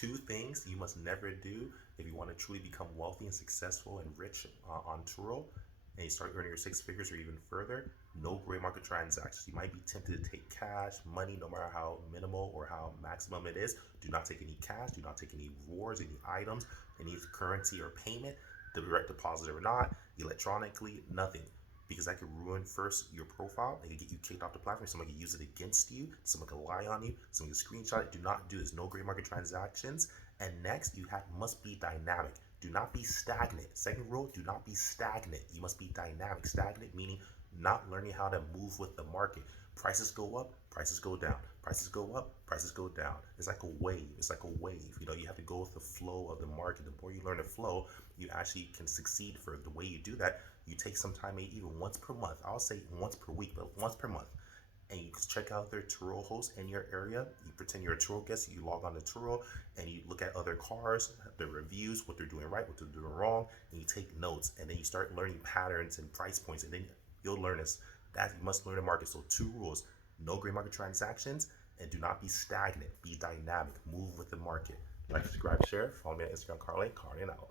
Two things you must never do if you want to truly become wealthy and successful and rich on Turo, and you start earning your six figures or even further. No gray market transactions. You might be tempted to take cash, money, no matter how minimal or how maximum it is. Do not take any cash. Do not take any rewards, any items, any currency or payment, direct deposit or not, electronically, nothing, because that could ruin first your profile. It could get you kicked off the platform. Someone could use it against you. Someone could lie on you. Someone could screenshot it. Do not do this. No gray market transactions. And next, must be dynamic. Do not be stagnant. Second rule: do not be stagnant. You must be dynamic. Stagnant meaning not learning how to move with the market. Prices go up, prices go down. Prices go up, prices go down. It's like a wave. It's like a wave. You have to go with the flow of the market. The more you learn to flow, you actually can succeed. For the way you do that, you take some time, maybe even once per month. I'll say once per week, but once per month. And you check out their Turo hosts in your area. You pretend you're a Turo guest. You log on to Turo and you look at other cars, their reviews, what they're doing right, what they're doing wrong, and you take notes. And then you start learning patterns and price points. And then you'll learn this. That you must learn the market. So two rules: no gray market transactions, and do not be stagnant. Be dynamic. Move with the market. Like, subscribe, share. Follow me on Instagram, Conrad Layn, out.